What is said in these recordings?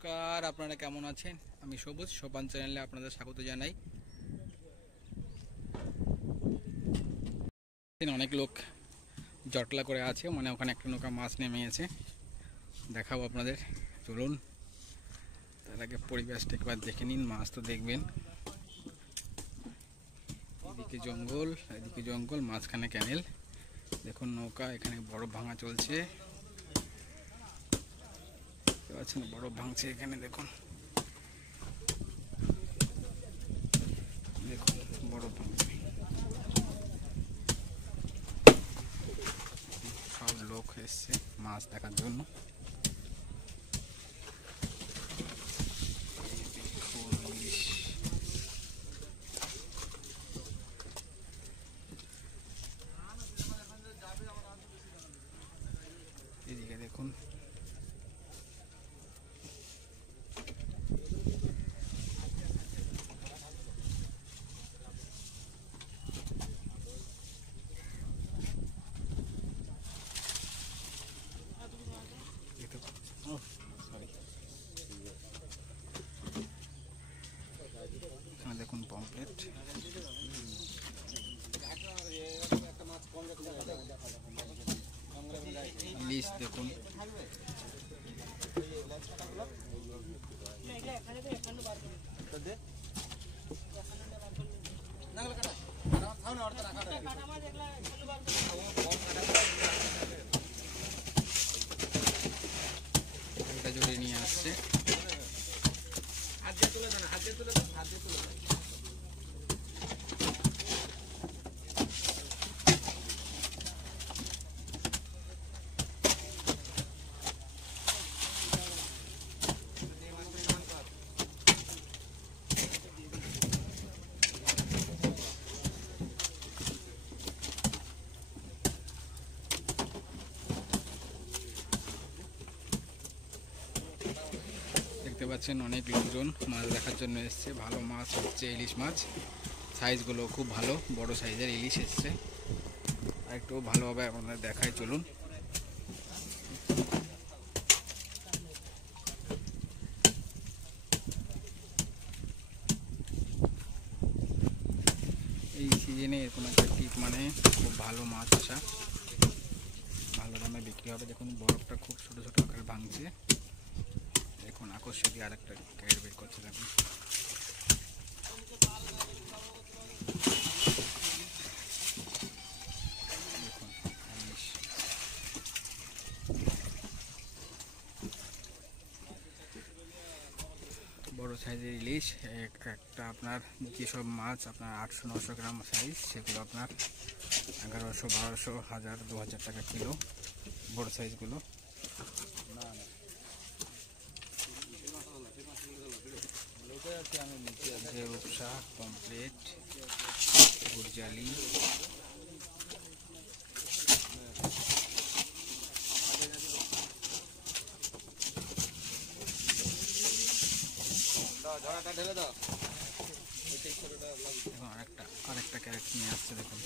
নমস্কার, আপনারা কেমন আছেন? আমি সবুজ সোপান চ্যানেলে আপনাদের স্বাগত জানাই। অনেক লোক জটলা করে আছে, মানে ওখানে একটা নৌকা মাছ নেমে গেছে, দেখাবো আপনাদের। চলুন, তার আগে পরিবেশটা একবার দেখে নিন। মাছ তো দেখবেন, এদিকে জঙ্গল, মাঝখানে ক্যানেল। দেখুন নৌকা, এখানে বরফ ভাঙা চলছে, বরফ ভাঙছে এখানে। দেখুন বরফ ভাঙছে, সব লোক এসছে মাছ দেখার জন্য। এদিকে দেখুন, এখানে দেখুন পমপ্লেট, ইলিশ দেখুন, জড়িয়ে নিয়ে আসছে। দেখতে পাচ্ছেন অনেক লোকজন মাছ দেখার জন্য এসছে। ভালো মাছ হচ্ছে, ইলিশ মাছ, সাইজগুলো খুব ভালো, বড় সাইজের ইলিশ এসছে। আর একটু ভালোভাবে আপনাদের দেখাই, চলুন। এই সিজনে এরকম একটা টিপ মানে খুব ভালো মাছ আসা, ভালো দামে বিক্রি হবে। দেখুন বরফটা খুব ছোট ছোট আকারে ভাঙছে। দেখুন আকর্ষণীয় আর একটা ক্যারেট বের করছে। দেখুন বড় সাইজের ইলিশ একটা আপনার, যেসব মাছ আপনার 800-900 গ্রাম সাইজ, সেগুলো আপনার 1100-1200, 1000-2000 টাকা কিলো, বড় সাইজগুলো। রূপসা, পমপ্লেট, গুরজালি, আরেকটা ক্যারেট নিয়ে আসছে। দেখুন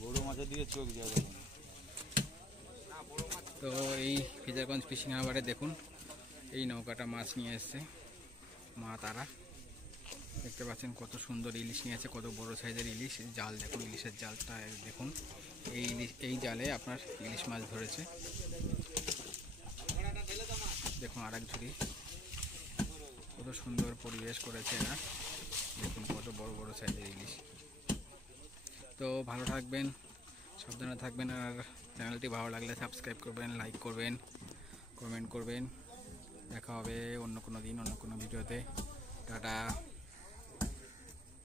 বড় মাছের দিকে চোখ দেওয়া যাবে না। তো এই ফিজারগঞ্জ ফিশিং হারবারে দেখুন এই নৌকাটা মাছ নিয়ে এসছে মা তারা। দেখতে পাচ্ছেন কত সুন্দর ইলিশ নিয়ে আছে, কত বড় সাইজের ইলিশ। জাল দেখুন, ইলিশের জালটা দেখুন। এই জালে আপনার ইলিশ মাছ ধরেছে। দেখুন আর এক ঝুড়ি, কত সুন্দর পরিবেশ করেছে এরা। দেখুন কত বড় বড় সাইজের ইলিশ। তো ভালো থাকবেন, সাবধানে থাকবেন, আর চ্যানেলটি ভালো লাগলে সাবস্ক্রাইব করবেন, লাইক করবেন, কমেন্ট করবেন। দেখা হবে অন্য কোনো দিন, অন্য কোনো ভিডিওতে। টাটা।